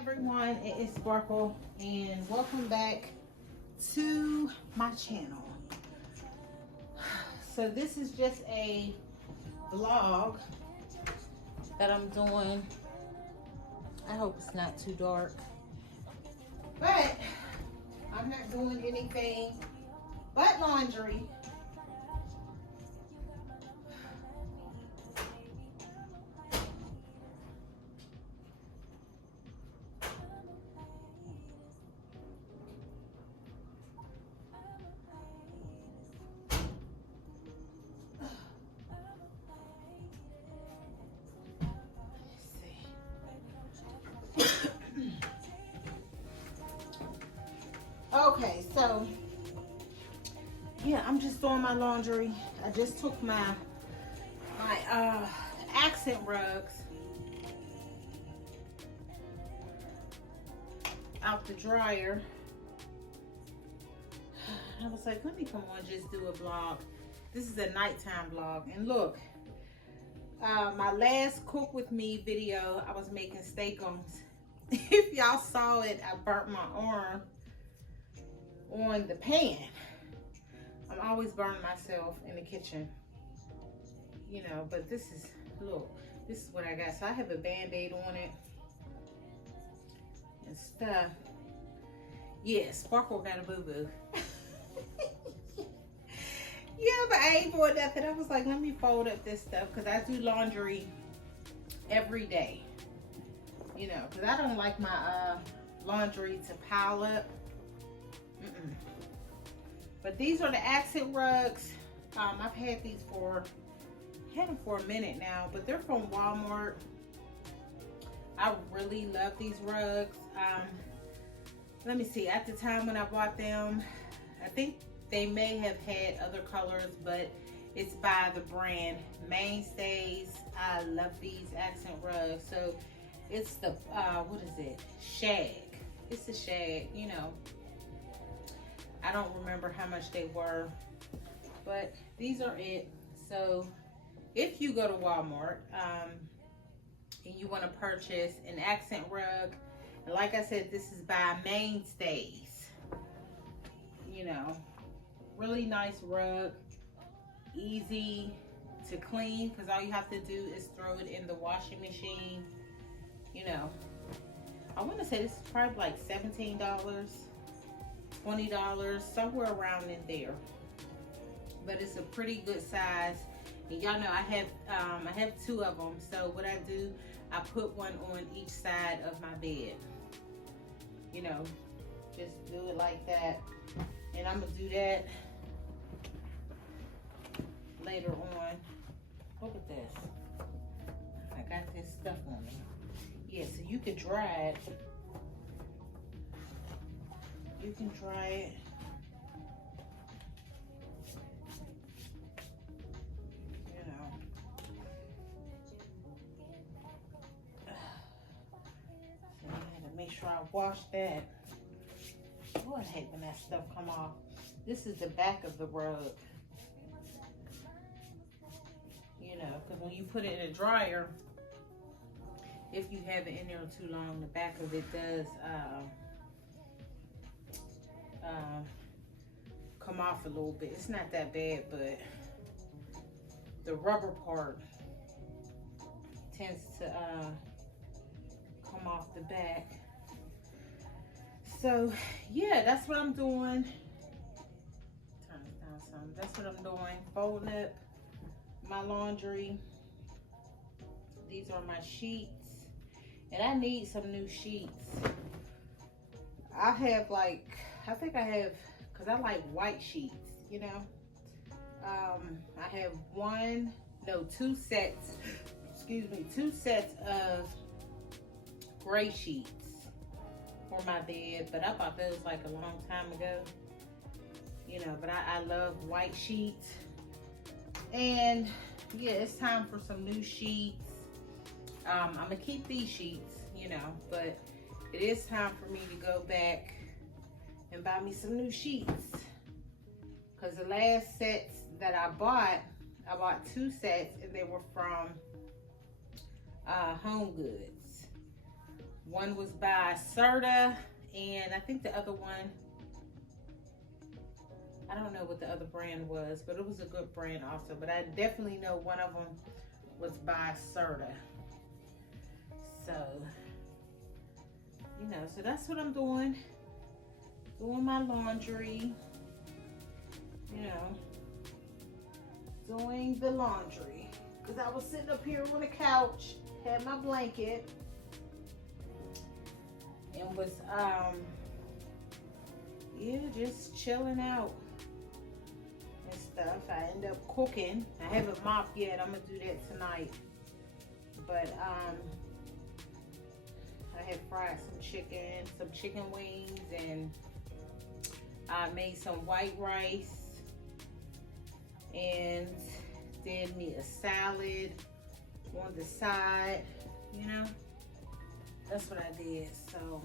Everyone, it is Sparkle and welcome back to my channel. So this is just a vlog that I'm doing. I hope it's not too dark, but I'm not doing anything but laundry. Okay, so yeah, I'm just doing my laundry. I just took my accent rugs out the dryer. I was like, let me come on, just do a vlog. This is a nighttime vlog. And look, my last cook with me video, I was making steakums. If y'all saw it, I burnt my arm on the pan. I'm always burning myself in the kitchen, you know, but this is, look, this is what I got. So I have a band-aid on it and stuff. Yeah, Sparkle got a boo-boo. Yeah, but I ain't doing nothing. I was like, let me fold up this stuff because I do laundry every day, you know, because I don't like my laundry to pile up. But these are the accent rugs. I've had these had them for a minute now, but they're from Walmart. I really love these rugs. Let me see, at the time when I bought them, I think they may have had other colors, but it's by the brand Mainstays. I love these accent rugs. So it's the, what is it? Shag. It's a shag, you know. I don't remember how much they were, but these are it. So if you go to Walmart and you want to purchase an accent rug, and like I said, this is by Mainstays, you know, really nice rug, easy to clean because all you have to do is throw it in the washing machine. You know, I want to say this is probably like $17, $20, somewhere around in there, but it's a pretty good size. And y'all know I have two of them. So what I do, I put one on each side of my bed, you know, just do it like that. And I'm gonna do that later on. Look at this, I got this stuff on me. Yeah, so you can dry it. You can try it. You know. So I had to make sure I wash that. Oh, I hate when that stuff come off. This is the back of the rug. You know, because when you put it in a dryer, if you have it in there too long, the back of it does come off a little bit. It's not that bad, but the rubber part tends to come off the back. So yeah, that's what I'm doing. Turn this down some. That's what I'm doing. Folding up my laundry. These are my sheets, and I need some new sheets. I have like, I think I have, because I like white sheets, you know. I have two sets, excuse me, two sets of gray sheets for my bed, but I bought those like a long time ago, you know, but I love white sheets. And yeah, it's time for some new sheets. I'm gonna keep these sheets, you know, but it is time for me to go back and buy me some new sheets, because the last sets that I bought two sets, and they were from Home Goods. One was by Serta, and I think the other one, I don't know what the other brand was, but it was a good brand also. But I definitely know one of them was by Serta. So, you know, so that's what I'm doing. Doing my laundry. You know, doing the laundry. Because I was sitting up here on the couch, had my blanket, and was, yeah, just chilling out and stuff. I end up cooking. I haven't mopped yet. I'm gonna do that tonight. But I had fried some chicken wings, and I made some white rice and did me a salad on the side. You know, that's what I did. So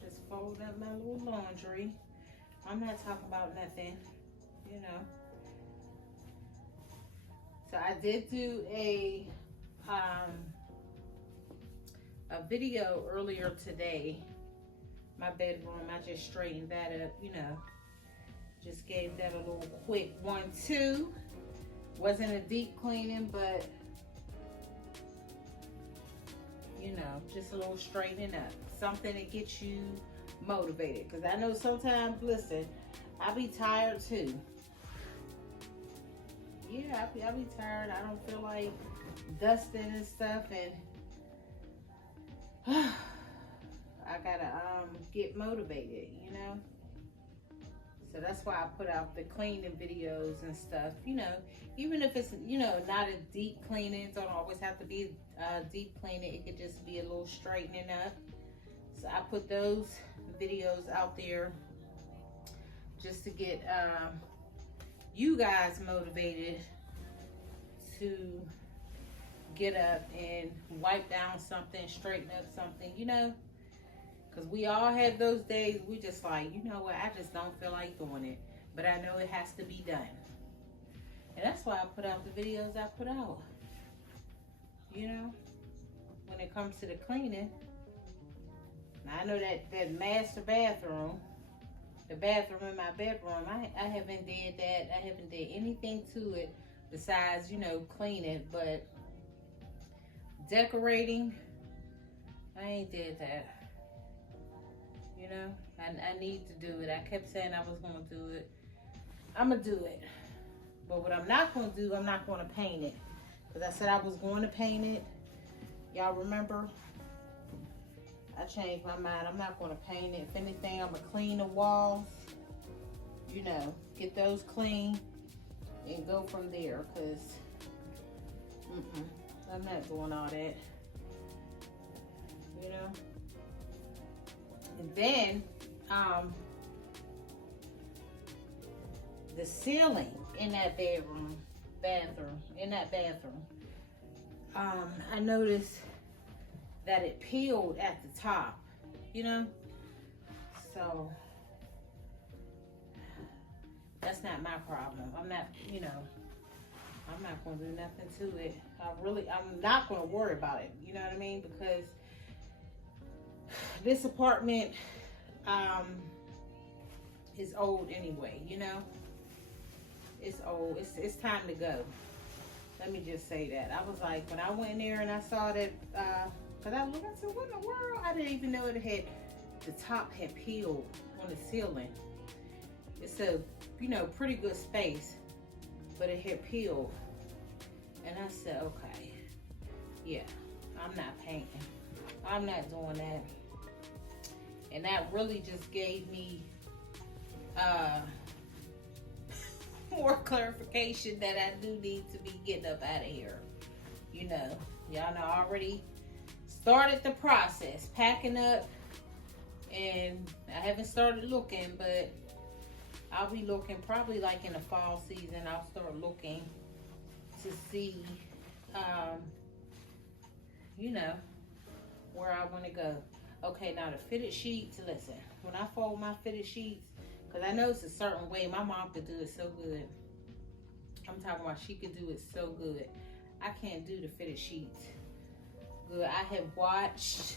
just fold up my little laundry. I'm not talking about nothing, you know. So I did do a video earlier today. My bedroom, I just straightened that up, you know. Just gave that a little quick 1-2. Wasn't a deep cleaning, but you know, just a little straightening up. Something to get you motivated. Because I know sometimes, listen, I be tired too. Yeah, I be tired. I don't feel like dusting and stuff, and I gotta get motivated, you know. So that's why I put out the cleaning videos and stuff, you know. Even if it's, you know, not a deep cleaning, it don't always have to be deep cleaning. It could just be a little straightening up. So I put those videos out there just to get you guys motivated to get up and wipe down something, straighten up something, you know. Because we all have those days we just like, you know what, I just don't feel like doing it. But I know it has to be done. And that's why I put out the videos I put out. You know, when it comes to the cleaning. Now I know that master bathroom, the bathroom in my bedroom, I haven't did that. I haven't did anything to it besides, you know, clean it. But decorating, I ain't did that. You know, I need to do it. I kept saying I was going to do it. I'm going to do it. But what I'm not going to do, I'm not going to paint it. Because I said I was going to paint it. Y'all remember? I changed my mind. I'm not going to paint it. If anything, I'm going to clean the walls. You know, get those clean and go from there. Because I'm not doing all that. You know? And then, the ceiling in that bathroom, I noticed that it peeled at the top, you know? So, that's not my problem. I'm not, you know, I'm not going to do nothing to it. I'm not going to worry about it, you know what I mean? Because this apartment is old anyway, you know. It's old. It's time to go. Let me just say that. I was like, when I went in there and I saw that, because I looked, I said, what in the world? I didn't even know the top had peeled on the ceiling. It's a, you know, pretty good space, but it had peeled. And I said, okay, yeah, I'm not painting. I'm not doing that. And that really just gave me more clarification that I do need to be getting up out of here. You know, y'all know I already started the process, packing up, and I haven't started looking, but I'll be looking probably like in the fall season. I'll start looking to see, you know, where I want to go. Okay, now the fitted sheets, listen, when I fold my fitted sheets, because I know it's a certain way, my mom could do it so good. I'm talking about she could do it so good. I can't do the fitted sheets good. I have watched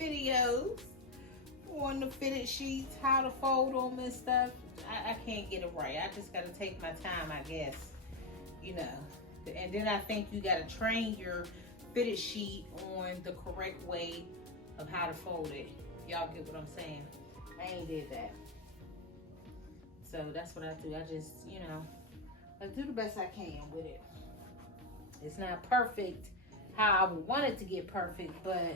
videos on the fitted sheets, how to fold them and stuff. I can't get it right. I just gotta take my time, I guess, you know. And then I think you gotta train your fitted sheet on the correct way of how to fold it. Y'all get what I'm saying? I ain't did that. So that's what I do. I just, you know, I do the best I can with it. It's not perfect how I would want it to get perfect, but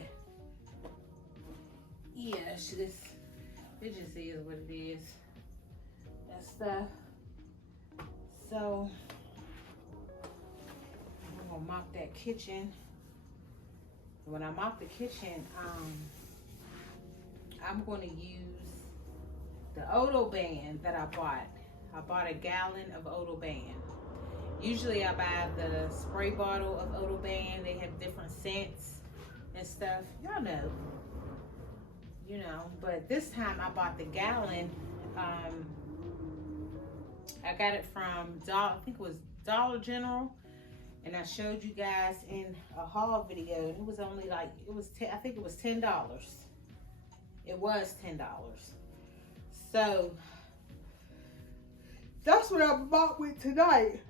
yeah, it just is what it is. That stuff. So I'm gonna mop that kitchen. When I mop the kitchen, I'm gonna use the Odo band that I bought. I bought a gallon of Odo band. Usually I buy the spray bottle of Odo band. They have different scents and stuff. Y'all know. You know, but this time I bought the gallon. I got it from I think it was Dollar General, and I showed you guys in a haul video. It was only like I think it was $10. It was $10. So that's what I bought with tonight,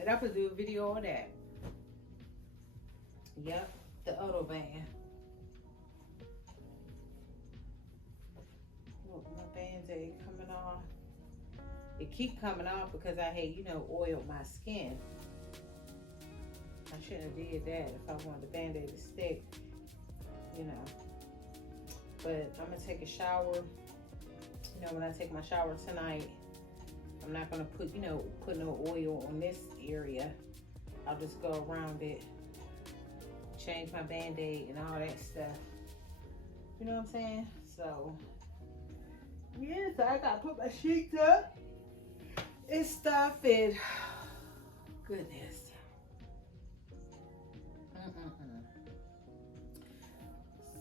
and I'm gonna do a video on that. Yep, the Odo band. Band-aid coming off. It keep coming off because I had, you know, oiled my skin. I shouldn't have did that if I wanted the band-aid to stick, you know. But I'm gonna take a shower. You know, when I take my shower tonight, I'm not gonna put no oil on this area. I'll just go around it, change my band-aid and all that stuff. You know what I'm saying? So yeah, so I gotta put my sheets up and stuff, and goodness.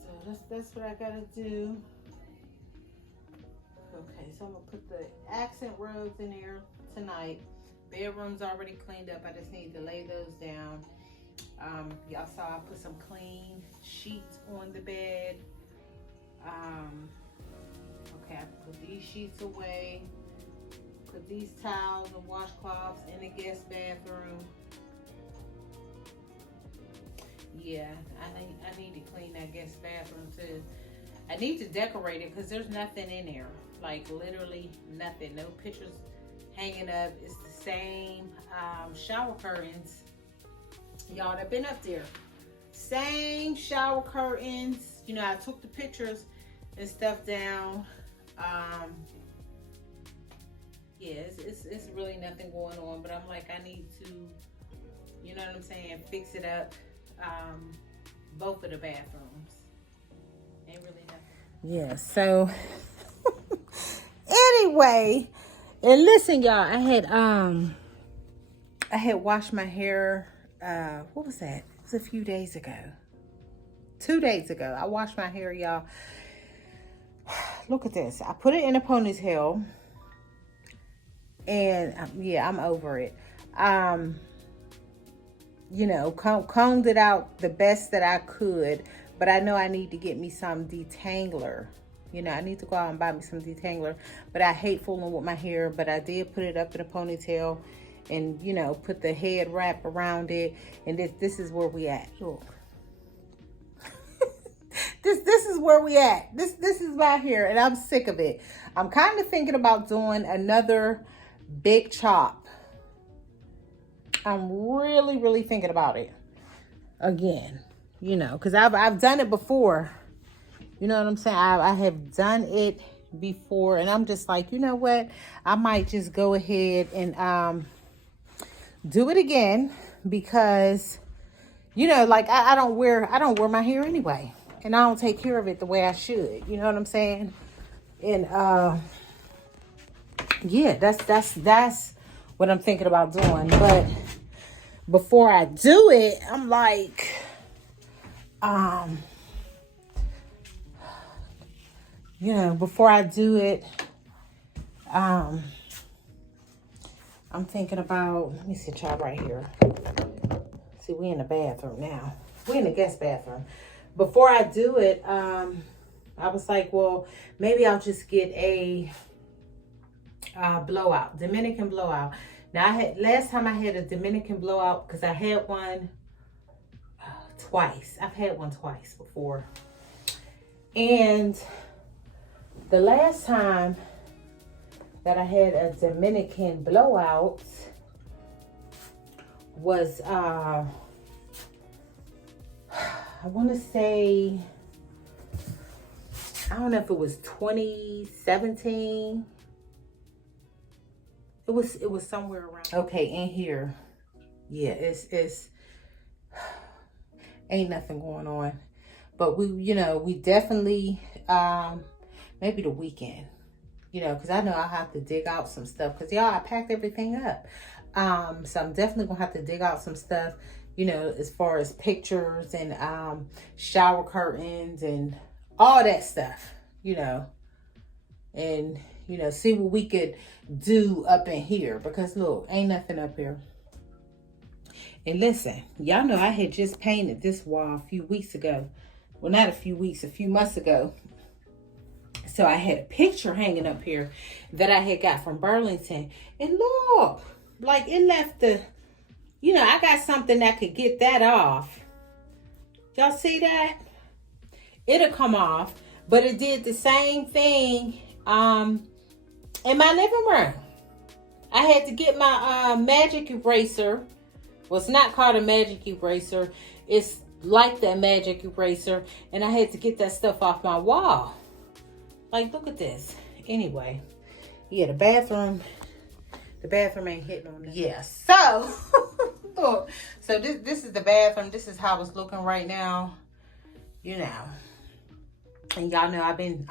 So that's what I gotta do. Okay, so I'm gonna put the accent rugs in there tonight. Bedroom's already cleaned up. I just need to lay those down. Y'all saw I put some clean sheets on the bed. Okay, I put these sheets away, put these towels and washcloths in the guest bathroom. Yeah, I need to clean that guest bathroom too. I need to decorate it because there's nothing in there. Like literally nothing. No pictures hanging up. It's the same shower curtains. Y'all that been up there. Same shower curtains. You know, I took the pictures and stuff down. Yeah, it's really nothing going on, but I'm like, I need to, you know what I'm saying, fix it up. Both of the bathrooms. Ain't really nothing. Yeah, so anyway, and listen, y'all, I had washed my hair, what was that? It was a few days ago. 2 days ago. I washed my hair, y'all. Look at this. I put it in a ponytail, and yeah, I'm over it. You know, combed it out the best that I could, but I know I need to get me some detangler. You know, I need to go out and buy me some detangler, but I hate fooling with my hair, but I did put it up in a ponytail and, you know, put the head wrap around it, and this is where we at. Look. This is where we at. This is my hair, and I'm sick of it. I'm kind of thinking about doing another big chop. I'm really thinking about it again, you know, because I've done it before. You know what I'm saying? I have done it before, and I'm just like, you know what? I might just go ahead and do it again because, you know, like I don't wear my hair anyway. And I don't take care of it the way I should. You know what I'm saying? And yeah, that's what I'm thinking about doing. But before I do it, I'm like, you know, before I do it, I'm thinking about, let me sit y'all right here. See, we in the bathroom now. We in the guest bathroom. Before I do it, I was like, well, maybe I'll just get a blowout, Dominican blowout. Now, last time I had a Dominican blowout, because I had one twice. I've had one twice before. And the last time that I had a Dominican blowout was, I want to say, I don't know if it was 2017. It was somewhere around. Okay, in here. Yeah, it's ain't nothing going on. But we definitely, maybe the weekend, because I know I'll have to dig out some stuff. Because, y'all, I packed everything up. So I'm definitely going to have to dig out some stuff, as far as pictures and shower curtains and all that stuff, and, see what we could do up in here. Because, look, ain't nothing up here. And listen, y'all know I had just painted this wall a few weeks ago. Well, not a few weeks, a few months ago. So I had a picture hanging up here that I had got from Burlington. And look, like it left the, I got something that could get that off. Y'all see that? It'll come off. But it did the same thing in my living room. I had to get my magic eraser. Well, it's not called a magic eraser. It's like that magic eraser. And I had to get that stuff off my wall. Like, look at this. Anyway. Yeah, the bathroom ain't hitting on that. Yeah, so, look. So, this is the bathroom. This is how it's looking right now. And y'all know I've been,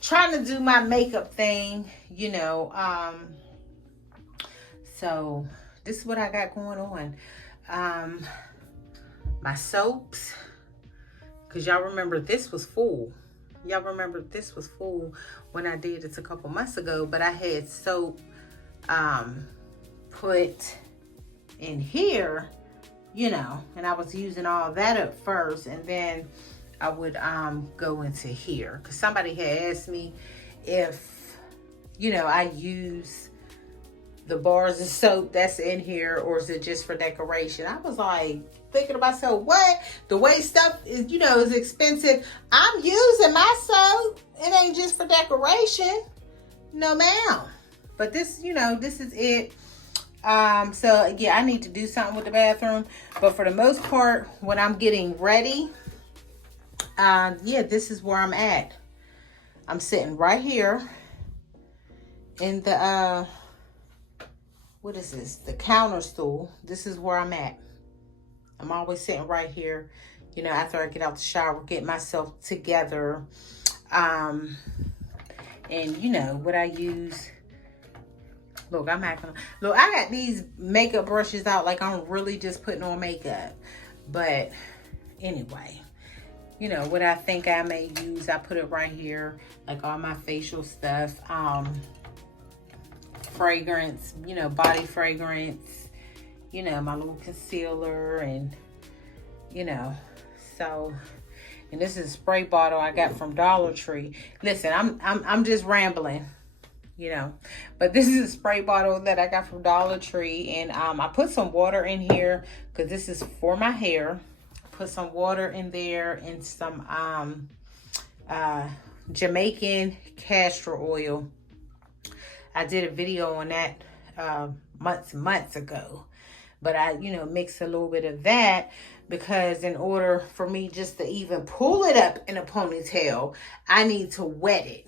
trying to do my makeup thing, so this is what I got going on. My soaps, because y'all remember this was full. Y'all remember this was full when I did it a couple months ago, but I had soap put in here, and I was using all that up first, and then I would go into here, because somebody had asked me if I use the bars of soap that's in here, or is it just for decoration? I was like thinking to myself, what? The way stuff is, is expensive. I'm using my soap. It ain't just for decoration. No, ma'am. But this, this is it. So yeah, I need to do something with the bathroom. But for the most part, when I'm getting ready, yeah, this is where I'm at. I'm sitting right here in the, what is this? The counter stool. This is where I'm at. I'm always sitting right here, after I get out the shower, get myself together. And what I use. Look, I'm acting. Look, I got these makeup brushes out like I'm really just putting on makeup. But anyway, what I think I may use, I put it right here, like all my facial stuff. Fragrance, body fragrance, my little concealer, and so, and this is a spray bottle I got from Dollar Tree. Listen, I'm just rambling, but this is a spray bottle that I got from Dollar Tree, and I put some water in here because this is for my hair. Put some water in there and some Jamaican castor oil. I did a video on that months ago, but I mix a little bit of that, because in order for me just to even pull it up in a ponytail, I need to wet it.